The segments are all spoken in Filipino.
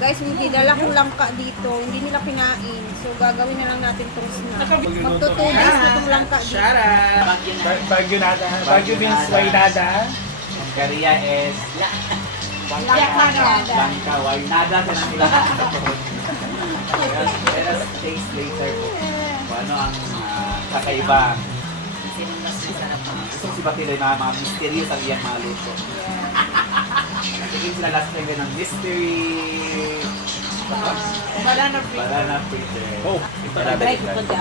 Guys, hindi dala ko langka dito. Hindi nila kinain. So, gagawin na lang natin itong snack. Magtutubis na itong langka dito. Out! Ba- Bagyo nada. Bagyo means way nada. Ang Korea is Langka nada. Bangka, why nada sa nang lahat. Let us taste later kung ano ang ah, kakaiba. Gusto ko si Batile na mga mysterious ang iyang mga luto. Nagiging sila last time ng mystery. Banana Banana fritter. Oh, Ito na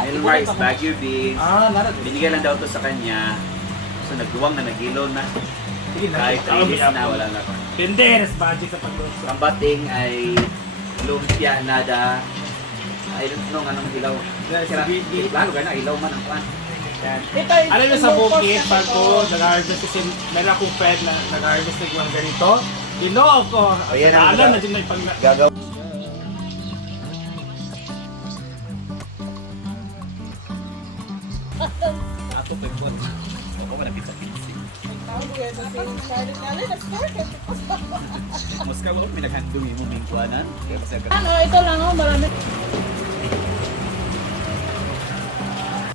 Milmar is Baguio beans. Ah, nada. Binigay lang daw to sa kanya. So nagduwang na nagilo na. Kahit Ah, release na wala na nas budget sa pagluto. Ang bating ay lumpia nada. I don't know anong ilaw. Sira, lalo ka na ilaw man ang kwan. Yan. Alam niyo sa bukid, pag ko nag-harvest kasi meron akong friend na nag-harvest ng mga ganito. Ginoo ko. Oh, yan ang Alam na din may pag Gagaw. Ako pa po. Ako wala pizza pizza. Mas ka may naghandong mo ming kuanan. Kaya kasi agad. Ano, ito lang oh, marami.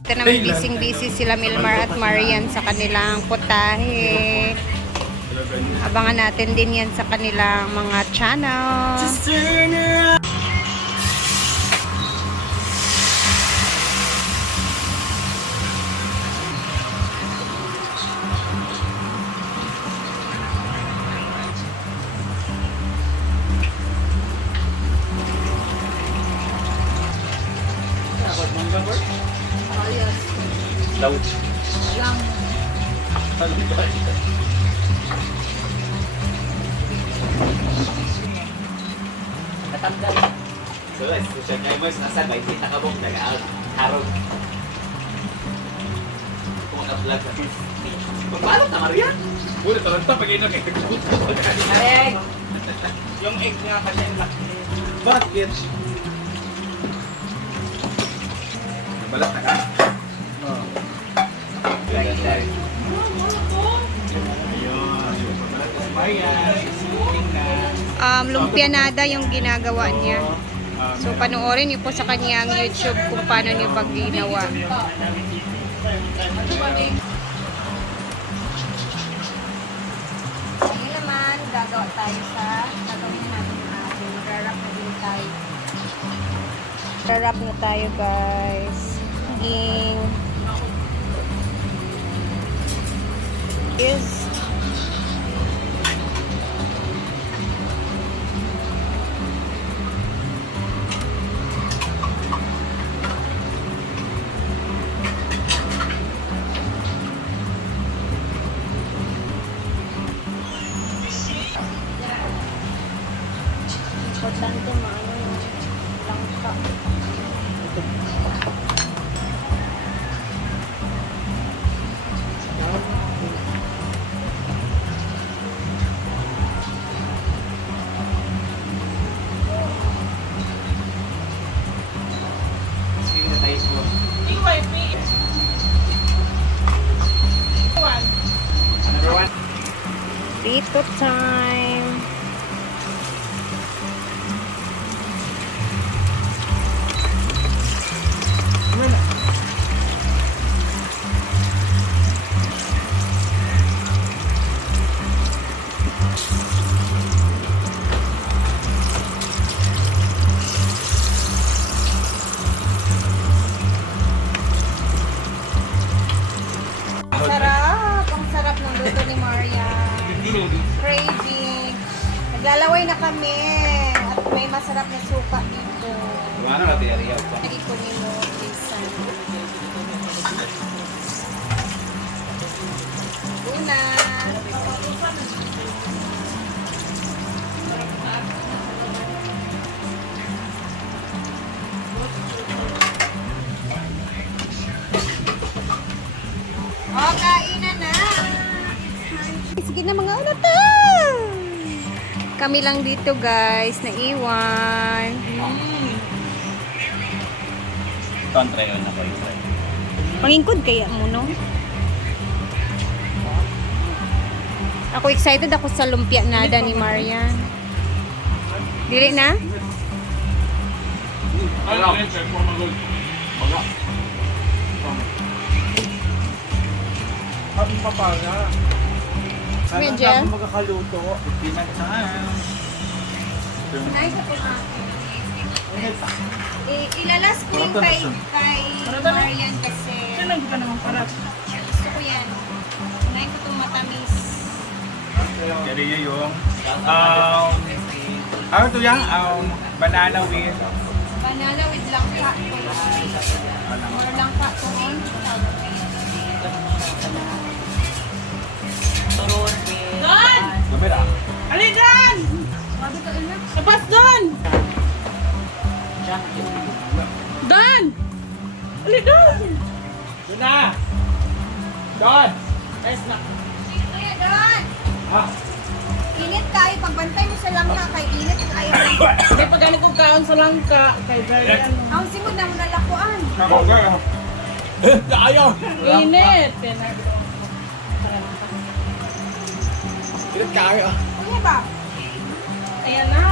Ito naman busy-busy sila Milmar at Marian sa kanilang putahe. Abangan natin din yan sa kanilang mga channel. Kayo mas nasa may kita ka bong nag-harog. Kung nag-vlog ka. Paano na Maria? Uy, taranta pag ino kay Ay! Yung egg nga kasi yung laki. Bakit? Nabalat na ka? Oo. Singing na. Um, lumpianada yung ginagawa niya. So, panoorin niyo po sa kanyang YouTube kung paano niyo pag ginawa. Ngayon naman, gagawa tayo sa gagawin natin ang ating mag-wrap na din tayo. Mag-wrap na tayo guys. Ging. Is Kami lang dito guys, naiwan. Ito ang try on ako yung. Pangingkod kaya mo, no? Ako excited ako sa lumpia nada ni Marian. Dili na? Ano? Baga. Kami pa pa nga. Sana Medyo? ako magkakaluto. Pinan sa Nice po Eh, ilalas ko yung kay, kay Marian kasi Kailan ka naman para? gusto ko yan. Unahin ko itong matamis. Yan niya yung um, ano to yan? Um, banana with Banana with langka. Or langka ko on. Kamera. Ali, Don! Labas, Don! Don! Ali, Don! Yun na! Don! Guys na! Kuya! Ah! Init tayo. Pagbantay mo sa langka kay init tayo. May pagani kong kaon sa langka. Kay very ano. Ang simod na mo nalakuan. Ako, girl! Eh, ayaw! Init! Ilan kaya? Kuya ba? Ayan na!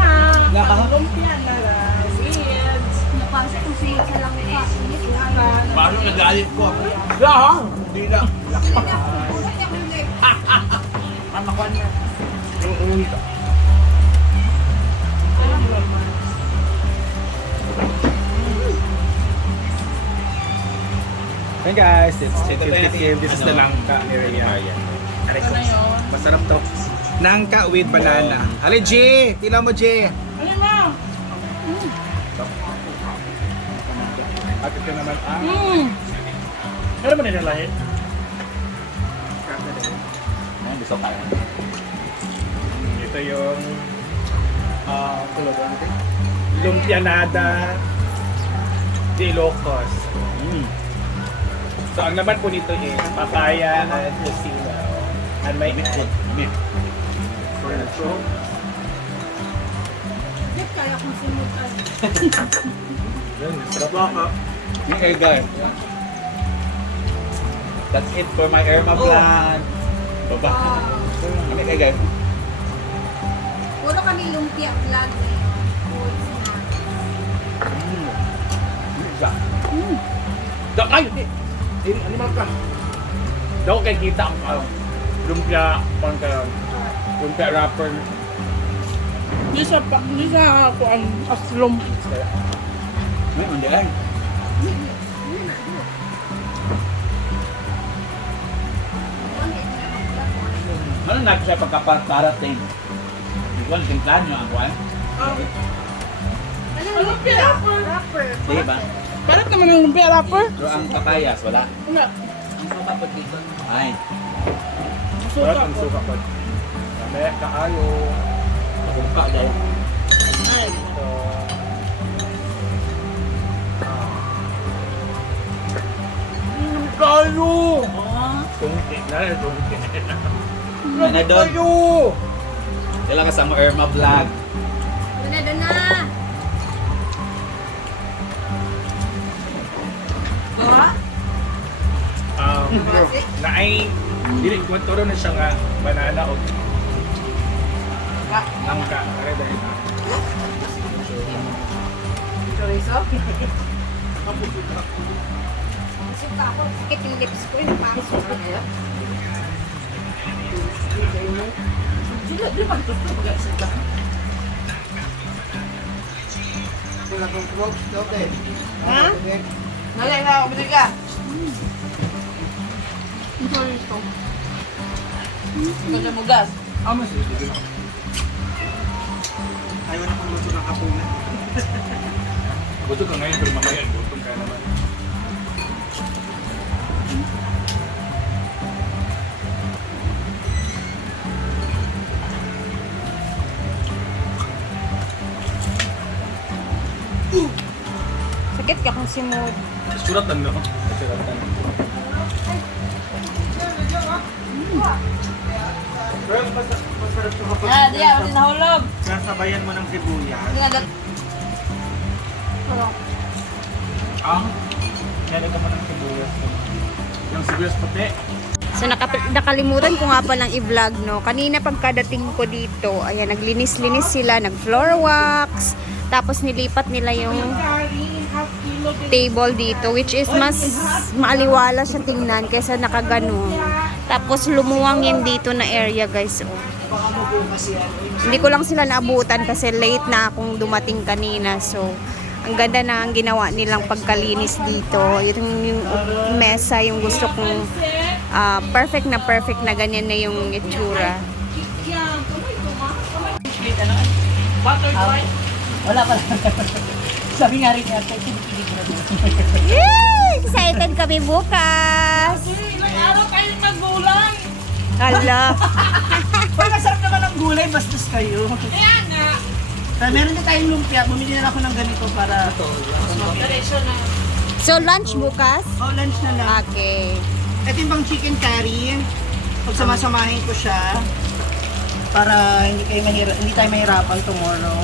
Naka- Lumpia na lang. Weeds. Napansin ko siya sa langka. Init tayo. Paano nagalit ko ako? Lang! Hindi na. Kung lip. Mamakuan na. Oo, ito. Hey guys, it's Chicken Tikim. This is the langka ni Rhea. Aray ko. Ano yun? Masarap to. Nangka with banana. Ali, G! Tila mo, G! Ano mo? At ito naman ah. ang... Hmm. Ano ba nilalahin? Ayan, gusto ka. Ito yung... Uh, Lumpianada de Ilocos. Mm. So, ang laman po nito is papaya and tocino. And may egg. Meat. Lip kaya kung simod tayo. Yun, sarap ako. Okay guys. That's it for my Irma vlog. Baba. Wow. Okay guys. Puro kami lumpia vlog eh. Food snacks. Mm. Da ay, hindi. Hindi, animal ka. Daw kay kita ang uh, lumpia, pang ka, lumpia wrapper. Di sa, pa- di sa ako ang aslom. May hindi ay. Ano na siya pagkaparating? Hindi ko alam nyo ako ay. Ano Ano lumpia wrapper? Rapper. Di ba? Parat naman ang lumpia wrapper. Pero ang papayas, wala. Wala. Ang papapag dito. Ay. Suka ang ko. suka ko. Kami, kaayo. Dahil. Ay. So, kayo! Tungki na, tungki. Ano doon? Kayo! Kailangan kasama Irma vlog. Na, doon na. Ha? Um, na ay, dili ko turo na siya nga banana o langka. Kaya dahil na. Chorizo? Suka ako. Sikit yung lips ko. Yung pasok. Di di ba gusto ko mag-isip Ha? Nalay na ako, bili ka. Chorizo. Ikaw mo gas. Ah, mas hindi na kong luto ng kapunan. Gusto ka ngayon, pero mamaya, gutom ka naman. Sakit ka kung simod. Suratan no? Suratan. Pero mas masarap siya kapag Ah, diya, wala nahulog. nasabayan mo ng sibuyas. Dinagat. Ang nalagyan mo ng sibuyas. Yung sibuyas puti. So nakap- nakalimutan ko nga palang i-vlog no. Kanina pagkadating ko dito, ayan naglinis-linis sila, nag-floor wax, tapos nilipat nila yung table dito which is mas maaliwala siya tingnan kaysa nakaganon. Tapos lumuwang yun dito na area guys. Oh. Hindi ko lang sila naabutan kasi late na akong dumating kanina. So, ang ganda na ang ginawa nilang pagkalinis dito. Yung, yung mesa, yung gusto kong ah, perfect na perfect na ganyan na yung itsura. Butterfly. Wala pala. Sabi nga rin niya. Yay! Excited kami bukas! Ilang araw kayong nagulay. Hala! kayo. Kaya nga. Pero meron na tayong lumpia, bumili na ako ng ganito para mas. Diretso na. So, lunch bukas? Oh, lunch na lang. Okay. Ito yung pang chicken curry. Pag samasamahin ko siya, para hindi kayo mahirap, hindi tayo mahirapan tomorrow.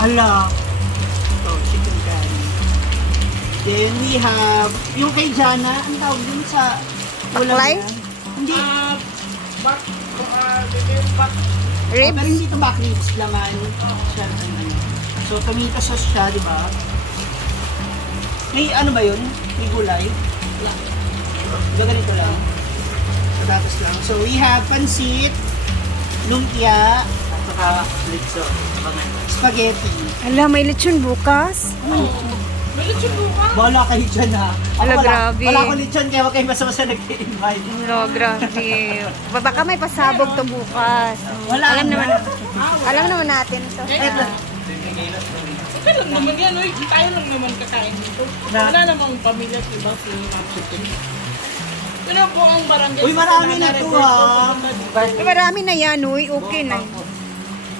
Ala. Ito, chicken curry. Then we have, yung kay Jana, ang tawag dun sa ulam Baklay? niya? Hindi. Ah, bak, bak. Oh, pero Ribs? hindi ito back ribs, laman. Siya, ano. So, tomato sauce siya, di ba? May ano ba yun? May gulay? Wala. ganito lang. Patatas lang. So, we have pansit, lumpia, at saka litso. Spaghetti. Hala, may lechon bukas? May lechon Bahala kayo dyan ha. Ako Ala, wala- grabe. Wala ko lechon kaya wag kayo basta-basta nag-invite. No, grabe. Ba- Baka may pasabog to bukas. Wala Alam na. naman, alam naman natin to. Eto. Okay lang naman yan, oy. Tayo lang naman kakain dito. Na- Wala namang pamilya, diba, si Ma'am Chicken. Po ang barangay. Uy, marami na to, ha? Eh, Marami na yan, uy. Okay na.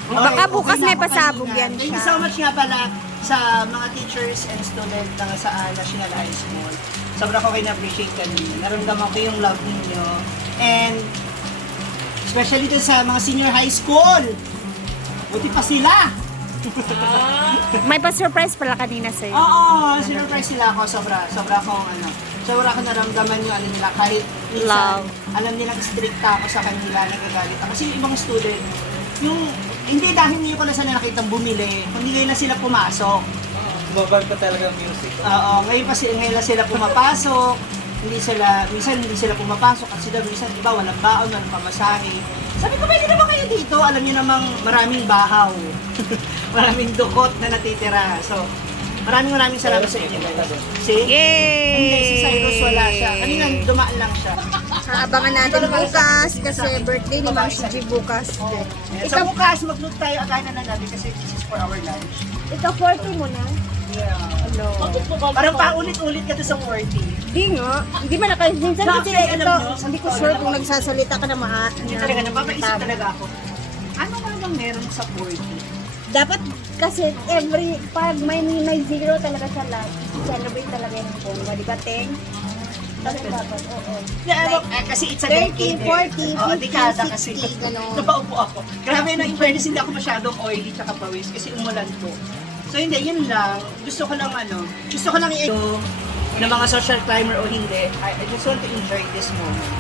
Baka Okay, bukas may pasabog yan Thank you siya. so much nga pala sa mga teachers and students na sa ah, National High School. Sobra ko kayo na-appreciate kami. Naramdaman ko yung love ninyo. And especially dun sa mga senior high school. Buti pa sila. May pa-surprise pala kanina sa'yo. Oo, sinurprise sila ako. Sobra, sobra akong ano. Sobra ko naramdaman yung ano nila. Kahit minsan, Love. alam nilang stricta ako sa kanila, nagagalit ako. Kasi yung ibang student, yung, hindi dahil hindi ko na sila nakitang bumili, kundi ngayon na sila pumasok. Bumabal pa talaga ang music. Oo, ngayon pa sila, ngayon lang sila pumapasok. hindi sila, minsan hindi sila pumapasok kasi daw minsan, di ba, walang baon, walang pamasahe. Sabi ko, pwede naman kayo dito. Alam niyo namang maraming bahaw. maraming dukot na natitira. So, maraming maraming salamat sa inyo. Si? Yay! Hindi, si Cyrus wala siya. Kanina dumaan lang siya. Abangan natin bukas kasi birthday ni Ma'am Shiji bukas. Sa bukas, mag-look tayo akanan na natin kasi this is for our lunch. Ikaw 40 mo na? Yeah. Ano? Parang paulit-ulit ka to sa 40. Hindi nga. Hindi man ako. Minsan kasi alam ito, nyo, hindi ko sure kung ako. nagsasalita ka na maa. Hindi talaga, napapaisip talaga ako. Ano nga bang meron sa 40? Dapat kasi every, pag may, may zero talaga sa life, celebrate talaga yung Pongo. Di ba, Teng? Like, eh, kasi it's a 30, decade. 40, Oo, 50, dekada kasi. 60, ganon. Napaupo ako. Grabe na, in fairness, hindi ako masyadong oily tsaka pawis kasi umulan po. So hindi, yun lang. Gusto ko lang ano, gusto ko lang i- na mga social climber o hindi, I, I just want to enjoy this moment.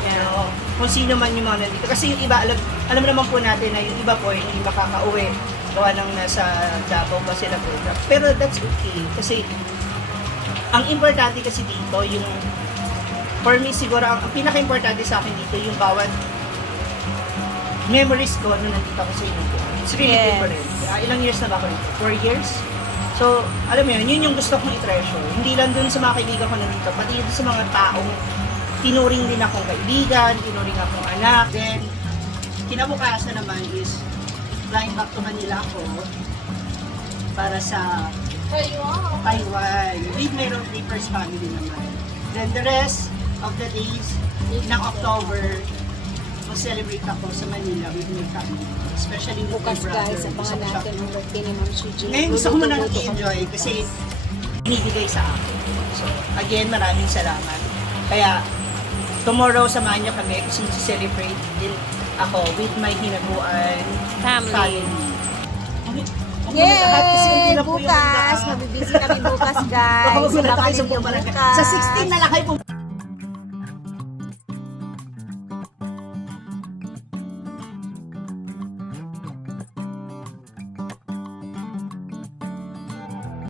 You know, kung sino man yung mga nandito. Kasi yung iba, alam, alam naman po natin na yung iba po ay hindi makakauwi. Gawa ng nasa Davao pa sila program. Pero that's okay. Kasi ang importante kasi dito, yung for me siguro, ang, ang pinaka-importante sa akin dito, yung bawat memories ko nung nandito ako sa inyo. It's really Yes. different. Ah, ilang years na ba ako dito? Four years? So, alam mo yun, yun yung gusto kong i-treasure. Hindi lang dun sa mga kaibigan ko nandito, pati dun sa mga taong tinuring din akong kaibigan, tinuring akong anak. Then, kinabukasan naman is flying back to Manila ako para sa Taiwan with my Road Trippers family naman. Then the rest of the days ng October, mag-celebrate ako sa Manila with my family. Especially with Bukas my brother. guys, abangan natin ang birthday ni Ma'am Shiji. Ngayon gusto ko muna nag-enjoy kasi binibigay sa akin. So, again, maraming salamat. Kaya, tomorrow samahan niyo kami kasi celebrate din ako with my hinabuan Family. Ako hindi Yay! Bukas! Mabibisi kami bukas Baka guys. magulat Abangan kayo sa. Sa 16 na lang kayo